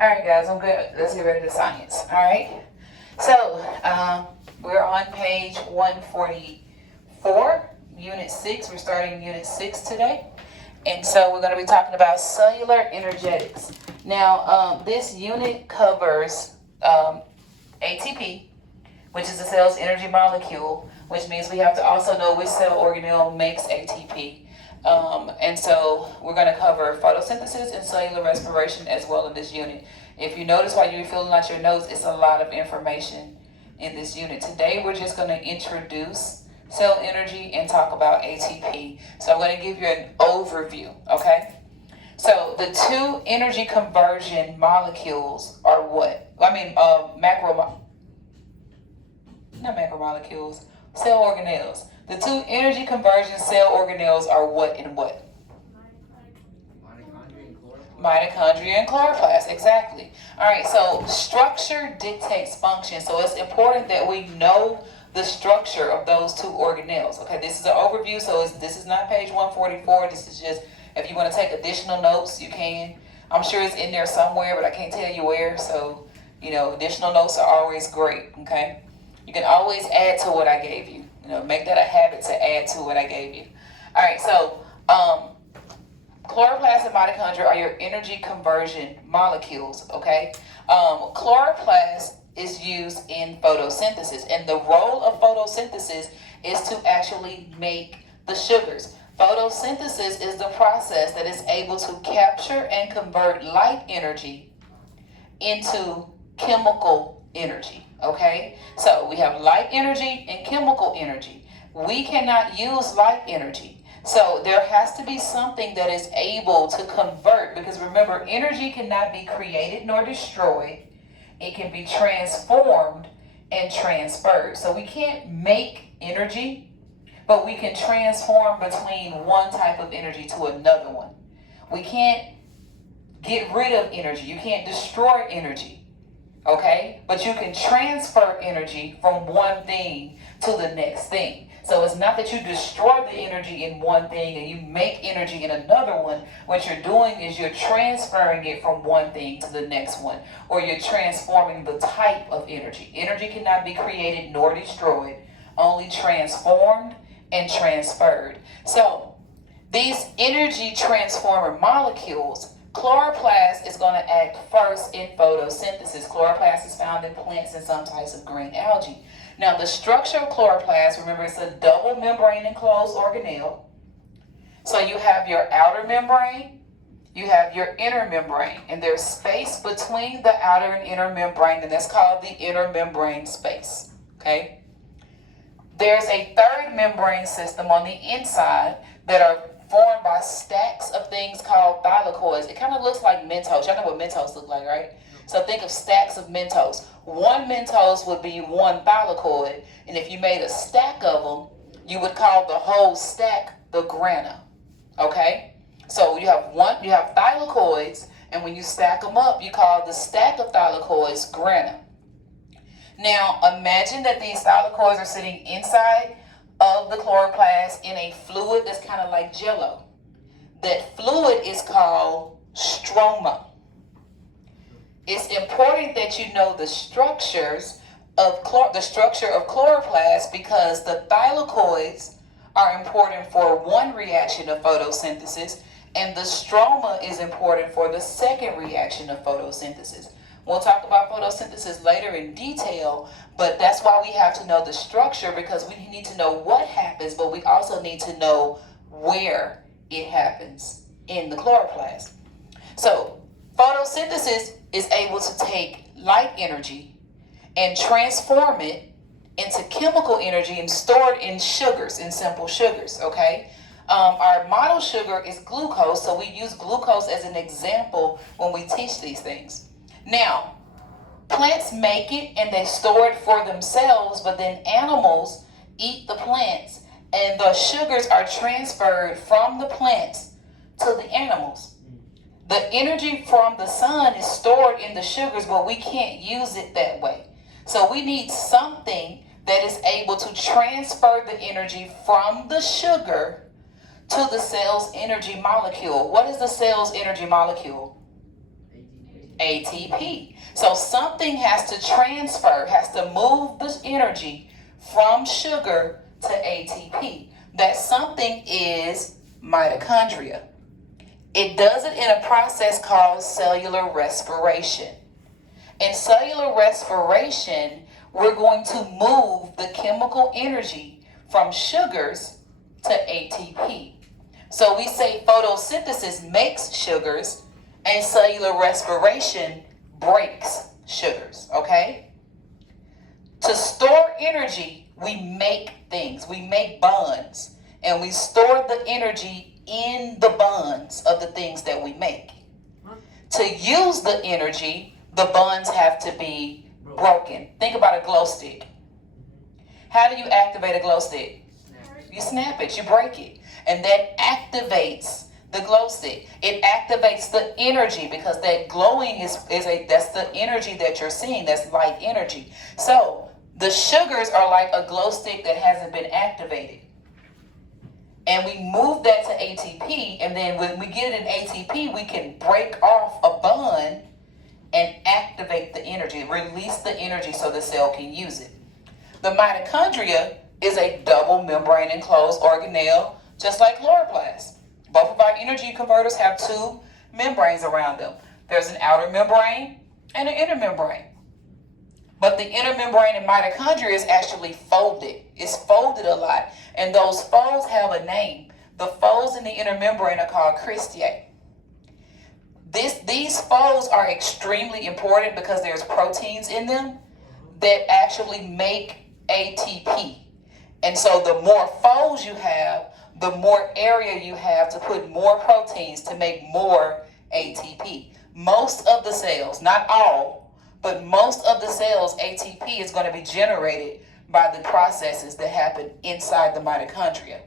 All right, guys, I'm good. Let's get ready to science. All right. So we're on page 144, Unit 6. We're starting Unit 6 today. And so we're going to be talking about cellular energetics. Now, this unit covers ATP, which is the cell's energy molecule, which means we have to also know which cell organelle makes ATP. And so we're going to cover photosynthesis and cellular respiration as well in this unit. If you notice while you're filling out your notes, it's a lot of information in this unit. Today we're just going to introduce cell energy and talk about ATP. So I'm going to give you an overview, okay? So the two energy conversion molecules are what? Macromolecules, cell organelles. The two energy conversion cell organelles are what and what? Mitochondria and chloroplast, exactly. All right, so structure dictates function. So it's important that we know the structure of those two organelles. Okay, this is an overview, so this is not page 144. This is just, if you want to take additional notes, you can. I'm sure it's in there somewhere, but I can't tell you where. So, additional notes are always great, okay? You can always add to what I gave you. Make that a habit to add to what I gave you. All right, so chloroplast and mitochondria are your energy conversion molecules, okay? Chloroplast is used in photosynthesis, and the role of photosynthesis is to actually make the sugars. Photosynthesis is the process that is able to capture and convert light energy into chemical energy, okay? So we have light energy and chemical energy. We cannot use light energy. So there has to be something that is able to convert, because remember, energy cannot be created nor destroyed. It can be transformed and transferred. So we can't make energy, but we can transform between one type of energy to another one. We can't get rid of energy. You can't destroy energy, okay? But you can transfer energy from one thing to the next thing. So it's not that you destroy the energy in one thing and you make energy in another one. What you're doing is you're transferring it from one thing to the next one, or you're transforming the type of energy. Energy cannot be created nor destroyed, only transformed and transferred. So these energy transformer molecules, chloroplast is going to act first in photosynthesis. Chloroplast is found in plants and some types of green algae. Now, the structure of chloroplast, remember, it's a double membrane enclosed organelle. So you have your outer membrane, you have your inner membrane, and there's space between the outer and inner membrane, and that's called the inner membrane space, okay? There's a third membrane system on the inside that are formed by stacks of things called thylakoids. It kind of looks like Mentos. Y'all know what Mentos look like, right? So think of stacks of Mentos. One Mentos would be one thylakoid, and if you made a stack of them, you would call the whole stack the grana, okay? So you have thylakoids, and when you stack them up, you call the stack of thylakoids grana. Now, imagine that these thylakoids are sitting inside of the chloroplast in a fluid that's kind of like Jello. That fluid is called stroma. It's important that you know the structures of chloroplast, because the thylakoids are important for one reaction of photosynthesis, and the stroma is important for the second reaction of photosynthesis. We'll talk about photosynthesis later in detail, but that's why we have to know the structure, because we need to know what happens, but we also need to know where it happens in the chloroplast. So photosynthesis is able to take light energy and transform it into chemical energy and store it in sugars, in simple sugars, okay? Our model sugar is glucose, so we use glucose as an example when we teach these things. Now, plants make it and they store it for themselves, but then animals eat the plants, and the sugars are transferred from the plants to the animals. The energy from the sun is stored in the sugars, but we can't use it that way. So we need something that is able to transfer the energy from the sugar to the cell's energy molecule. What is the cell's energy molecule? ATP. So something has to transfer, has to move the energy from sugar to ATP. That something is mitochondria. It does it in a process called cellular respiration. In cellular respiration, we're going to move the chemical energy from sugars to ATP. So we say photosynthesis makes sugars and cellular respiration breaks sugars, okay? To store energy, we make things, we make bonds, and we store the energy in the bonds of the things that we make. To use the energy, the bonds have to be broken. Think about a glow stick. How do you activate a glow stick? You snap it, you break it. And that activates the glow stick. It activates the energy because that glowing that's the energy that you're seeing, that's light energy. So the sugars are like a glow stick that hasn't been activated. And we move that to ATP, and then when we get it in ATP, we can break off a bond and activate the energy, release the energy so the cell can use it. The mitochondria is a double membrane enclosed organelle, just like chloroplast. Both of our energy converters have two membranes around them. There's an outer membrane and an inner membrane. But the inner membrane in mitochondria is actually folded. It's folded a lot. And those folds have a name. The folds in the inner membrane are called cristae. These folds are extremely important because there's proteins in them that actually make ATP. And so the more folds you have, the more area you have to put more proteins to make more ATP. Most of the cells, not all, but most of the cells, ATP is going to be generated by the processes that happen inside the mitochondria.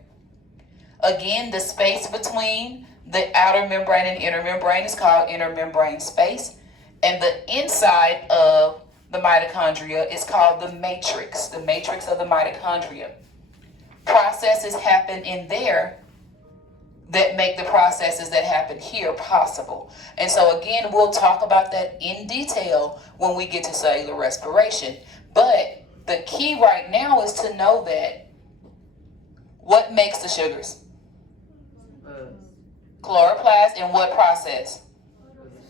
Again, the space between the outer membrane and inner membrane is called inner membrane space. And the inside of the mitochondria is called the matrix of the mitochondria. Processes happen in there that make the processes that happen here possible. And so again, we'll talk about that in detail when we get to cellular respiration. But the key right now is to know that what makes the sugars? Chloroplast. And what process?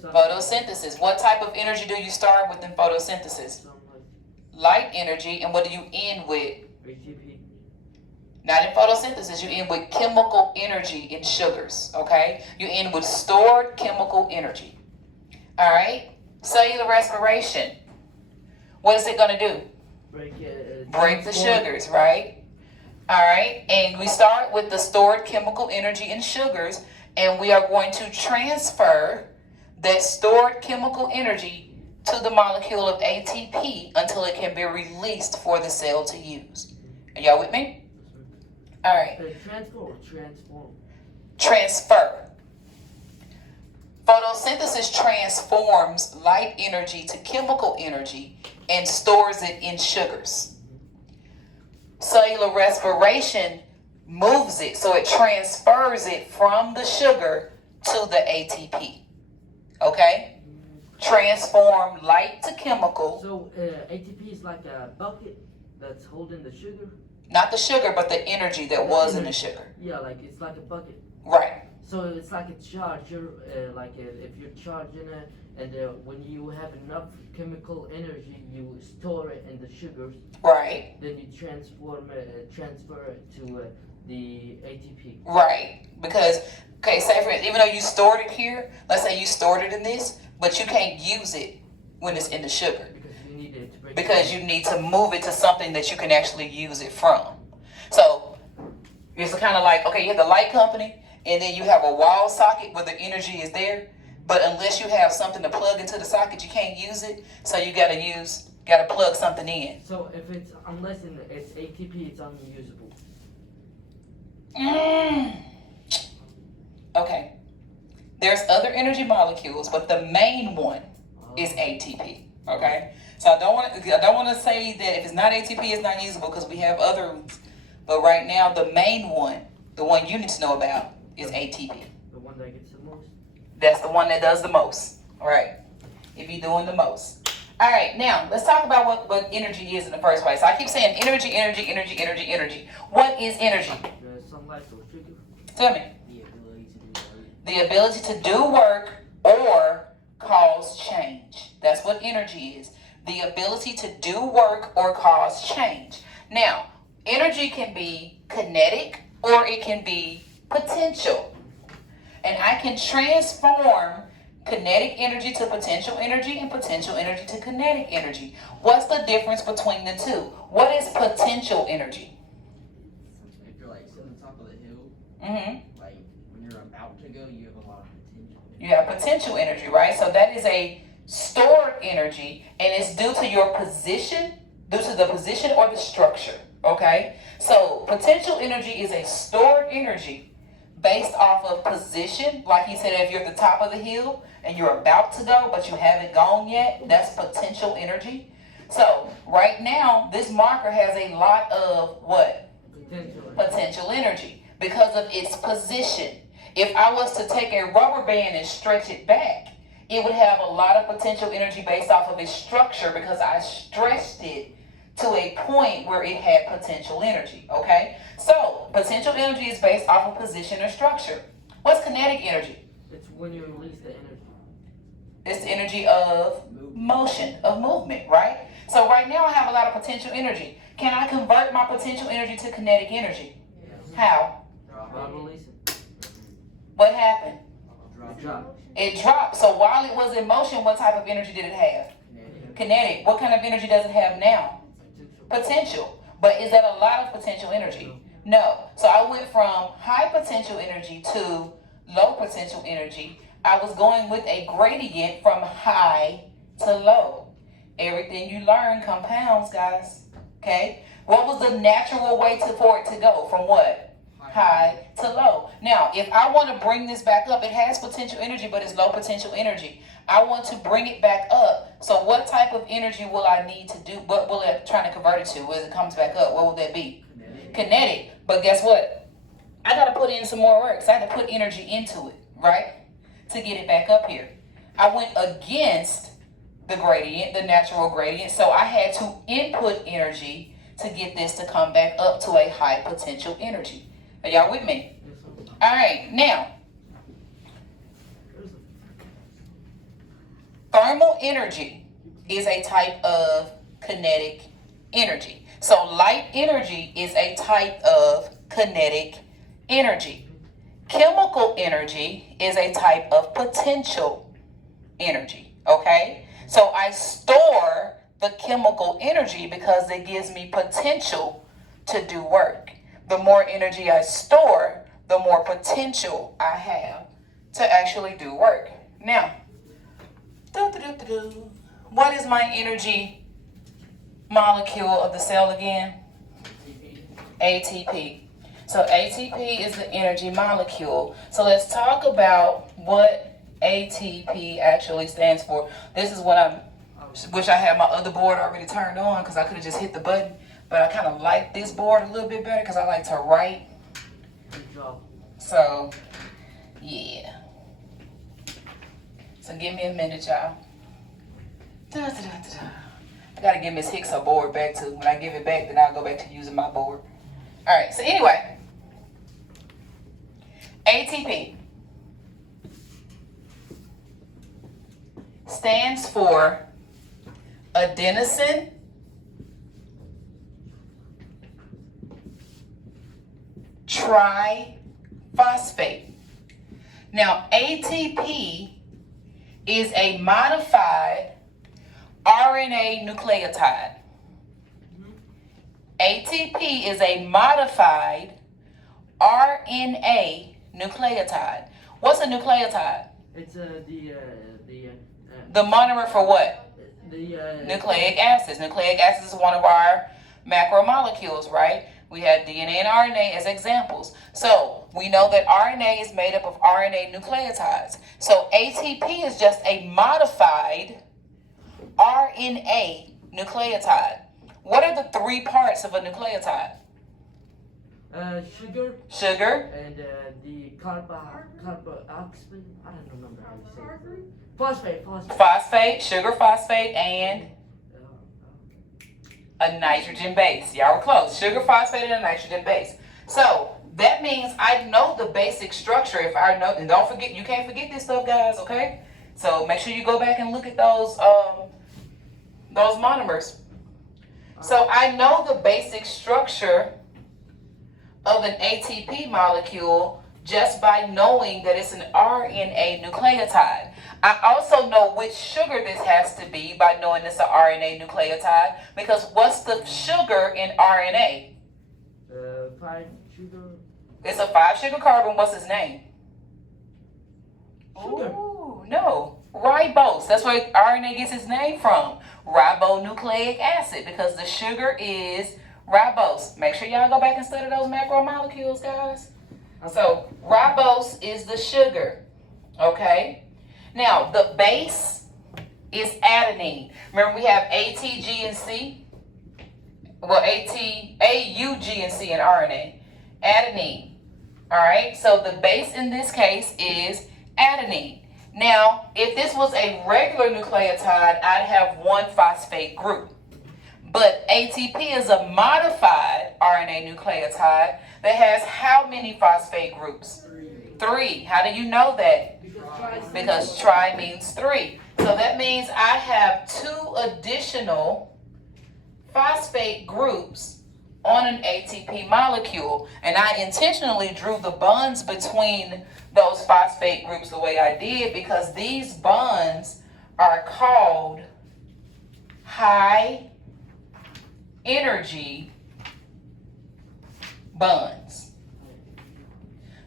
Photosynthesis. What type of energy do you start with in photosynthesis? Light energy. And what do you end with? ATP. Not in photosynthesis. You end with chemical energy in sugars. Okay? You end with stored chemical energy. All right? Cellular respiration. What is it going to do? Break the sugars, right? All right? And we start with the stored chemical energy in sugars, and we are going to transfer that stored chemical energy to the molecule of ATP until it can be released for the cell to use. Are y'all with me? All right. Transfer or transform? Transfer. Photosynthesis transforms light energy to chemical energy and stores it in sugars. Cellular respiration moves it, so it transfers it from the sugar to the ATP. Okay? Transform light to chemical. So ATP is like a bucket that's holding the sugar? Not the sugar, but the energy that was in the sugar. Yeah, like it's like a bucket. Right. So it's like a charge. If you're charging it, and when you have enough chemical energy, you store it in the sugars. Right. Then you transfer it to the ATP. Right. Because, okay, say for instance, even though you stored it here, let's say you stored it in this, but you can't use it when it's in the sugar. Because you need it to break Because you need to move it to something that you can actually use it from. So it's kind of like, okay, you have the light company, and then you have a wall socket where the energy is there. But unless you have something to plug into the socket, you can't use it. So you gotta plug something in. So if it's it's ATP, it's unusable. Okay. There's other energy molecules, but the main one is ATP. Okay. So I don't want to say that if it's not ATP, it's not usable because we have others. But right now, the main one, the one you need to know about, is ATP. The one that gets the most. That's the one that does the most. All right. It be doing the most. All right, now let's talk about what energy is in the first place. I keep saying energy, energy, energy, energy, energy. What is energy? Sunlight or trigger. Tell me. The ability to do work. The ability to do work or cause change. That's what energy is. The ability to do work or cause change. Now, energy can be kinetic or it can be potential. And I can transform kinetic energy to potential energy and potential energy to kinetic energy. What's the difference between the two? What is potential energy? If you're like sitting on top of the hill, like when you're about to go, you have a lot of potential. You have potential energy, right? So that is a stored energy, and it's due to your position, due to the position or the structure, okay? So potential energy is a stored energy based off of position. Like he said, if you're at the top of the hill and you're about to go, but you haven't gone yet, that's potential energy. So right now, this marker has a lot of what? Potential energy because of its position. If I was to take a rubber band and stretch it back, it would have a lot of potential energy based off of its structure because I stretched it to a point where it had potential energy, okay? So, potential energy is based off of position or structure. What's kinetic energy? It's when you release the energy. It's the energy of motion, of movement, right? So right now I have a lot of potential energy. Can I convert my potential energy to kinetic energy? Yes. How? By releasing. What happened? Drop. It dropped. So while it was in motion, what type of energy did it have? Kinetic. What kind of energy does it have now? Potential. But is that a lot of potential energy? No. So I went from high potential energy to low potential energy. I was going with a gradient from high to low. Everything you learn compounds, guys. Okay? What was the natural way for it to go? From what? High to low. Now, if I want to bring this back up, it has potential energy, but it's low potential energy. I want to bring it back up. So what type of energy will I need to do? What will it trying to convert it to as it comes back up? What will that be? Kinetic. But guess what? I got to put in some more work. So I had to put energy into it, right? To get it back up here. I went against the gradient, the natural gradient. So I had to input energy to get this to come back up to a high potential energy. Are y'all with me? All right, now, thermal energy is a type of kinetic energy. So light energy is a type of kinetic energy. Chemical energy is a type of potential energy, okay? So I store the chemical energy because it gives me potential to do work. The more energy I store, the more potential I have to actually do work. Now, what is my energy molecule of the cell again? ATP. So ATP is the energy molecule. So let's talk about what ATP actually stands for. This is what I wish I had my other board already turned on because I could have just hit the button. But I kind of like this board a little bit better because I like to write. So, yeah. So give me a minute, y'all. I got to give Miss Hicks her board back too. When I give it back, then I'll go back to using my board. All right, so anyway. ATP stands for adenosine triphosphate. Now, ATP is a modified RNA nucleotide. ATP is a modified RNA nucleotide. What's a nucleotide? It's the monomer for what? Nucleic acids. Nucleic acids is one of our macromolecules, right? We had DNA and RNA as examples. So we know that RNA is made up of RNA nucleotides. So ATP is just a modified RNA nucleotide. What are the three parts of a nucleotide? Sugar. And the carboxyl. I don't remember how to say it. Phosphate. sugar phosphate, and a nitrogen base. Y'all were close. Sugar phosphate and a nitrogen base. So that means I know the basic structure. If I know, and don't forget, you can't forget this stuff, guys. Okay. So make sure you go back and look at those monomers. So I know the basic structure of an ATP molecule just by knowing that it's an RNA nucleotide. I also know which sugar this has to be by knowing it's an RNA nucleotide, because what's the sugar in RNA? 5 sugar. It's a 5 sugar carbon. What's its name? Sugar. Ooh, no. Ribose. That's where RNA gets its name from. Ribonucleic acid, because the sugar is ribose. Make sure y'all go back and study those macromolecules, guys. So ribose is the sugar. Okay. Now the base is adenine. Remember we have A, T, G, and C. Well, A, U, G, and C in RNA. Adenine. All right. So the base in this case is adenine. Now, if this was a regular nucleotide, I'd have one phosphate group. But ATP is a modified RNA nucleotide that has how many phosphate groups? 3. How do you know that? Because tri means 3. So that means I have 2 additional phosphate groups on an ATP molecule. And I intentionally drew the bonds between those phosphate groups the way I did, because these bonds are called high energy bonds.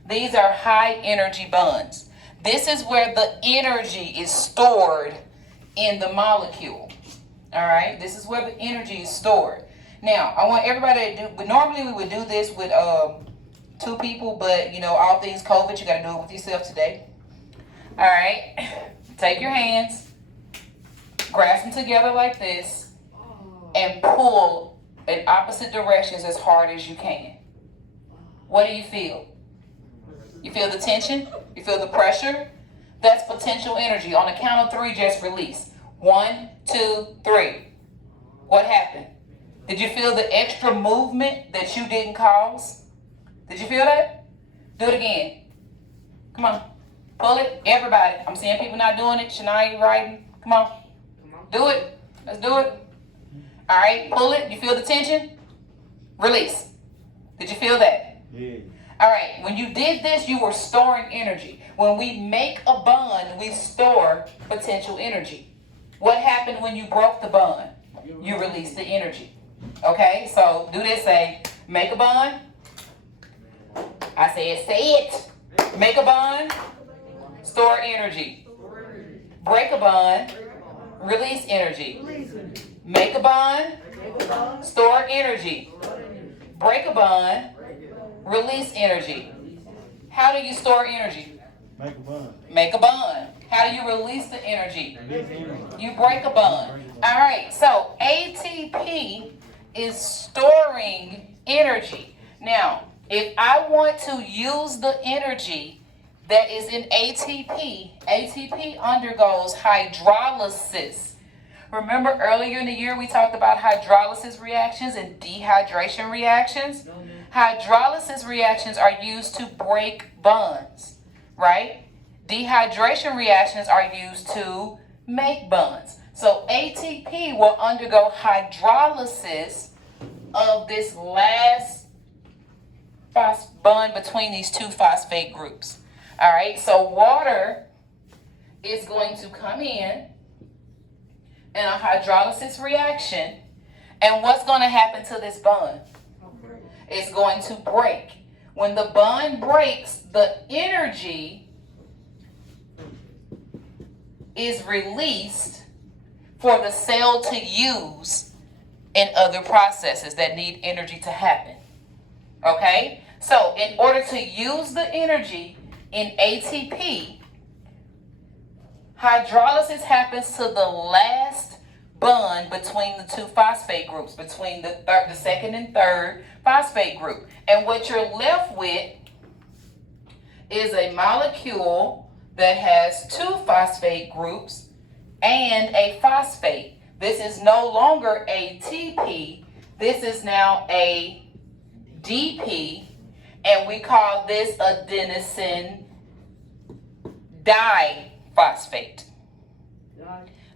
These are high energy bonds. This is where the energy is stored in the molecule. All right, this is where the energy is stored. Now, I want everybody to do, normally we would do this with 2 people, but you know, all things COVID, you got to do it with yourself today. All right, take your hands, grasp them together like this, and pull in opposite directions as hard as you can. What do you feel? You feel the tension? You feel the pressure? That's potential energy. On the count of 3, just release. 1, 2, 3. What happened? Did you feel the extra movement that you didn't cause? Did you feel that? Do it again. Come on. Pull it. Everybody. I'm seeing people not doing it. Shania, you writing? Come on. Do it. Let's do it. All right. Pull it. You feel the tension? Release. Did you feel that? Yeah. All right. When you did this, you were storing energy. When we make a bond, we store potential energy. What happened when you broke the bond? You release the energy. Okay. So do this. Say, make a bond. I said, say it. Make a bond, store energy. Break a bond, release energy. Make a bond, store energy. Break a bond, release energy. How do you store energy? Make a bond. Make a bond. How do you release the energy? You break a bond. All right, so ATP is storing energy. Now, if I want to use the energy that is in ATP, ATP undergoes hydrolysis. Remember earlier in the year we talked about hydrolysis reactions and dehydration reactions? Hydrolysis reactions are used to break bonds, right? Dehydration reactions are used to make bonds. So ATP will undergo hydrolysis of this last bond between these 2 phosphate groups. All right, so water is going to come in a hydrolysis reaction, and what's going to happen to this bond? It's going to break. When the bond breaks, the energy is released for the cell to use in other processes that need energy to happen. Okay? So in order to use the energy in ATP, hydrolysis happens to the last bond between the 2 phosphate groups, between the second and third phosphate group. And what you're left with is a molecule that has two phosphate groups and a phosphate. This is no longer ATP. This is now ADP, and we call this adenosine diphosphate.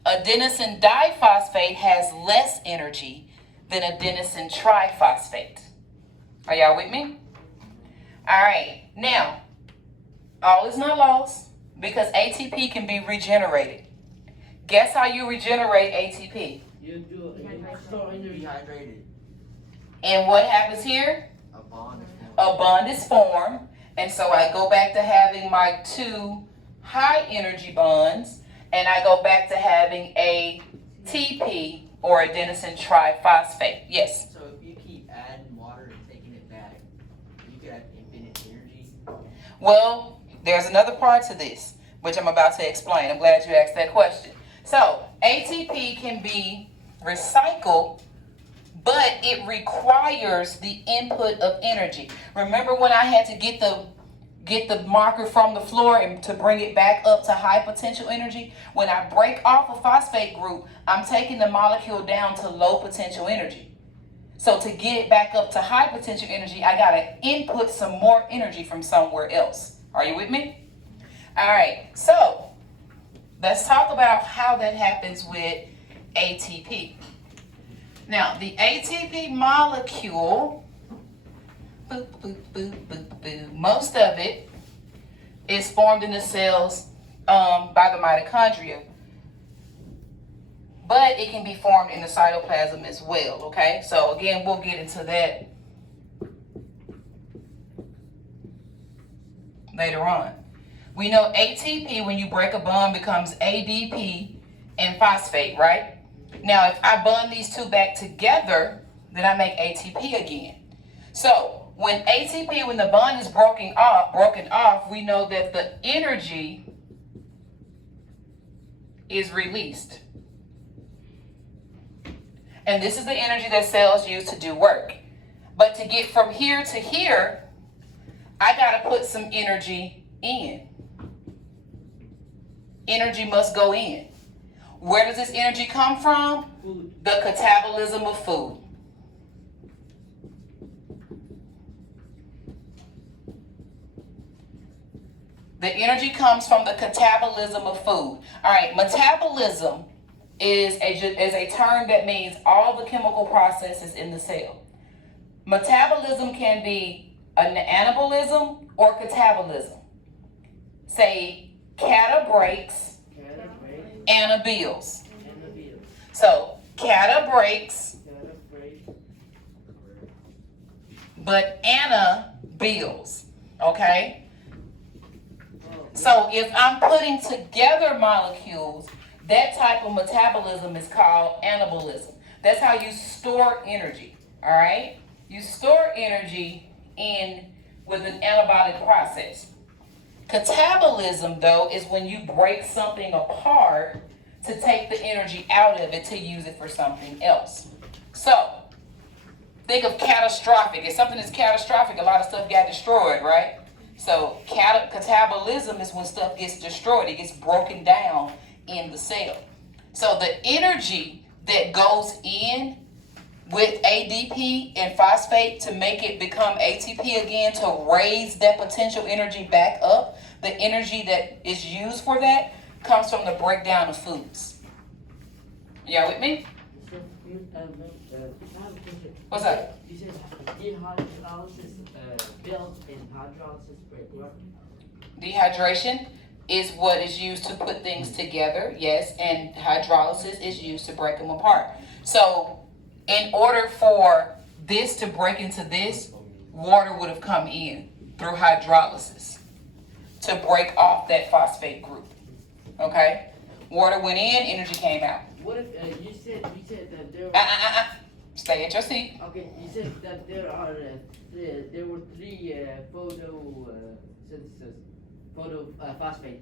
Adenosine diphosphate has less energy than adenosine triphosphate. Are y'all with me? All right, now, all is not lost because ATP can be regenerated. Guess how you regenerate ATP? You store energy. Dehydrated. And what happens here? A bond. A bond is formed, and so I go back to having my two high energy bonds, and I go back to having ATP or adenosine triphosphate. Yes? So if you keep adding water and taking it back, you could have infinite energy. Well, there's another part to this, which I'm about to explain. I'm glad you asked that question. So, ATP can be recycled, but it requires the input of energy. Remember when I had to get the marker from the floor and to bring it back up to high potential energy? When I break off a phosphate group, I'm taking the molecule down to low potential energy. So to get it back up to high potential energy, I gotta input some more energy from somewhere else. Are you with me? All right, so let's talk about how that happens with ATP. Now, the ATP molecule, most of it is formed in the cells by the mitochondria, but it can be formed in the cytoplasm as well, okay? So again, we'll get into that later on. We know ATP, when you break a bond, becomes ADP and phosphate, right? Now, if I bond these two back together, then I make ATP again. So, when the bond is broken off, we know that the energy is released. And this is the energy that cells use to do work. But to get from here to here, I gotta put some energy in. Energy must go in. Where does this energy come from? Food. The catabolism of food. The energy comes from the catabolism of food. All right, metabolism is a term that means all the chemical processes in the cell. Metabolism can be an anabolism or catabolism. Say, cata breaks, ana builds. So, cata breaks, but ana builds. Okay? So, if I'm putting together molecules, that type of metabolism is called anabolism. That's how you store energy. All right? You store energy with an anabolic process. Catabolism, though, is when you break something apart to take the energy out of it to use it for something else. So, think of catastrophic. If something is catastrophic, a lot of stuff got destroyed, right? So, catabolism is when stuff gets destroyed. It gets broken down in the cell. So, the energy that goes in with ADP and phosphate to make it become ATP again, to raise that potential energy back up, the energy that is used for that comes from the breakdown of foods. Y'all with me? What's up? You said dehydrolysis built in hydrolysis breakdown. Dehydration is what is used to put things together, yes, and hydrolysis is used to break them apart. So, in order for this to break into this, water would have come in through hydrolysis to break off that phosphate group. Okay? Water went in, energy came out. What if you said that there were Stay at your seat. okay? You said that there were three phosphate.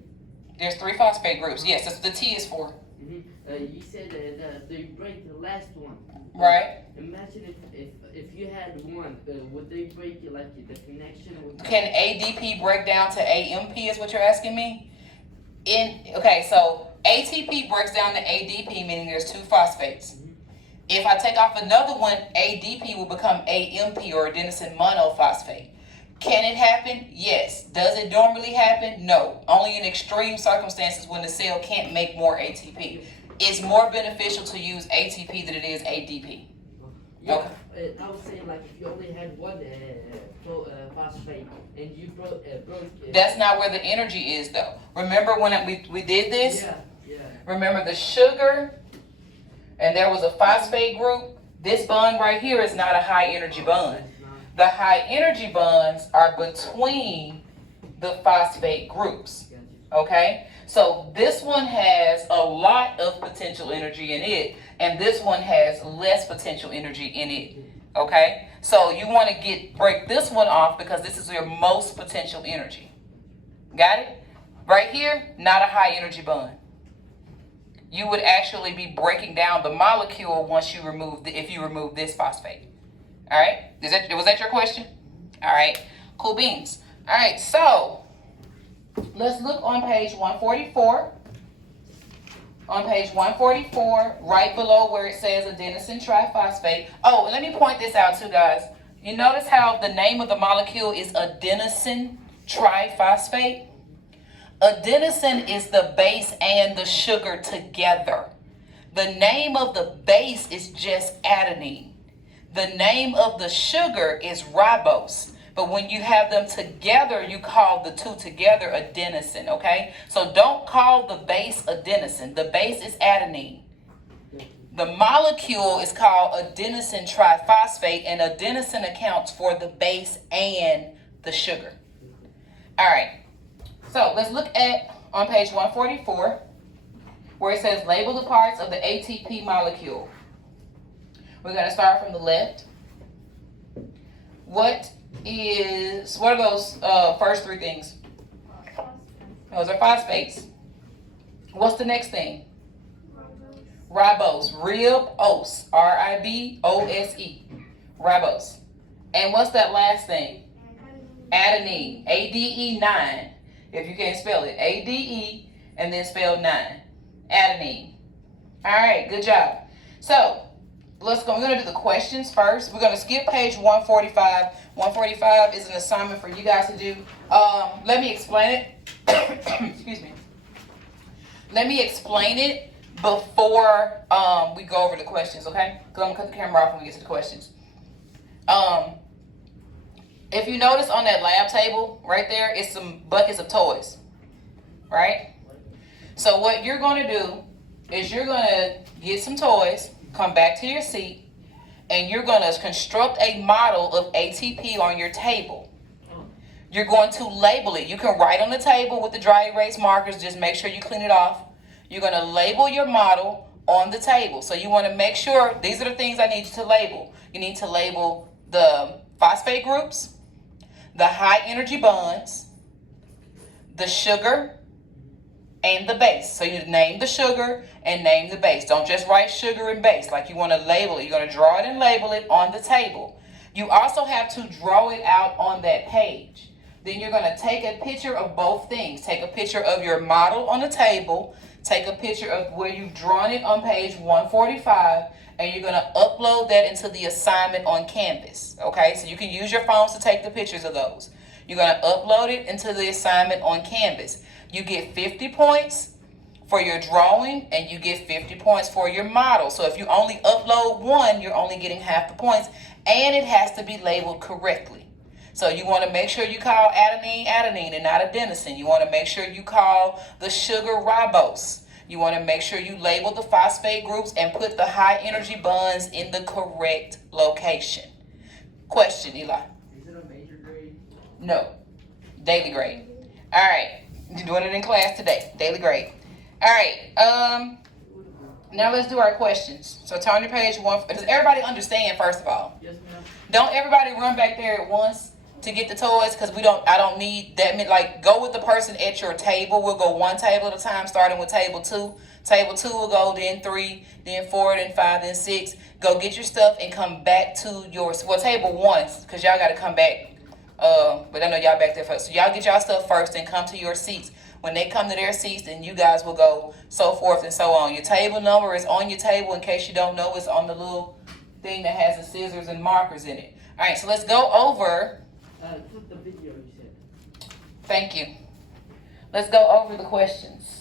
There's 3 phosphate groups. Yes, that's what the T is for. You said that they break the last one. Right? Imagine if you had one, would they break like the connection with? Can ADP break down to AMP is what you're asking me? Okay, so ATP breaks down to ADP, meaning there's two phosphates. If I take off another one, ADP will become AMP or adenosine monophosphate. Can it happen? Yes. Does it normally happen? No. Only in extreme circumstances when the cell can't make more ATP. It's more beneficial to use ATP than it is ADP. Yeah, Okay. I was saying like if you only had one phosphate and you broke. That's not where the energy is though. Remember when we did this? Yeah. Remember the sugar and there was a phosphate group? This bond right here is not a high energy bond. The high energy bonds are between the phosphate groups. Okay? So this one has a lot of potential energy in it, and this one has less potential energy in it. Okay? So you want to break this one off because this is your most potential energy. Got it? Right here, not a high energy bond. You would actually be breaking down the molecule once you if you remove this phosphate. All right? Was that your question? All right. Cool beans. All right. So let's look on page 144. On page 144, right below where it says adenosine triphosphate. Oh, and let me point this out too, guys. You notice how the name of the molecule is adenosine triphosphate? Adenosine is the base and the sugar together. The name of the base is just adenine. The name of the sugar is ribose. But when you have them together, you call the two together adenosine, okay? So don't call the base adenosine. The base is adenine. The molecule is called adenosine triphosphate, and adenosine accounts for the base and the sugar. All right. So let's look at on page 144 where it says label the parts of the ATP molecule. We're going to start from the left. What are those first three things? Those are phosphates. What's the next thing? Ribose. Ribose. R-I-B-O-S-E. Ribose. And what's that last thing? Adenine. A-D-E 9. If you can't spell it. A-D-E and then spell 9. Adenine. All right, good job. So let's go. We're going to do the questions first. We're going to skip page 145. 145 is an assignment for you guys to do. Let me explain it. Excuse me. Let me explain it before we go over the questions, okay? Because I'm going to cut the camera off when we get to the questions. If you notice on that lab table right there, it's some buckets of toys, right? So what you're going to do is you're going to get some toys, come back to your seat, and you're going to construct a model of ATP on your table. You're going to label it. You can write on the table with the dry erase markers. Just make sure you clean it off. You're going to label your model on the table. So you want to make sure, these are the things I need you to label. You need to label the phosphate groups, the high energy bonds, the sugar, and the base. So you name the sugar and name the base. Don't just write sugar and base. Like you want to label it. You're going to draw it and label it on the table. You also have to draw it out on that page. Then you're going to take a picture of both things. Take a picture of your model on the table. Take a picture of where you've drawn it on page 145. And you're going to upload that into the assignment on Canvas. Okay, so you can use your phones to take the pictures of those. You're going to upload it into the assignment on Canvas. You get 50 points for your drawing and you get 50 points for your model. So if you only upload one, you're only getting half the points, and it has to be labeled correctly. So you want to make sure you call adenine adenine and not adenosine. You want to make sure you call the sugar ribose. You want to make sure you label the phosphate groups and put the high energy bonds in the correct location. Question, Eli? Is it a major grade? No. Daily grade. All right. You're doing it in class today. Daily grade. All right. Now let's do our questions. So turn to page 1. Does everybody understand, first of all? Yes, ma'am. Don't everybody run back there at once to get the toys, because I don't need that many. Like, go with the person at your table. We'll go one table at a time, starting with table 2. Table 2 will go, then 3, then 4, then 5, then 6. Go get your stuff and come back to table 1, because y'all got to come back. But I know y'all back there first. So y'all get y'all stuff first and come to your seats. When they come to their seats, then you guys will go so forth and so on. Your table number is on your table. In case you don't know, it's on the little thing that has the scissors and markers in it. All right, so let's go over. Click the video you said. Thank you. Let's go over the questions.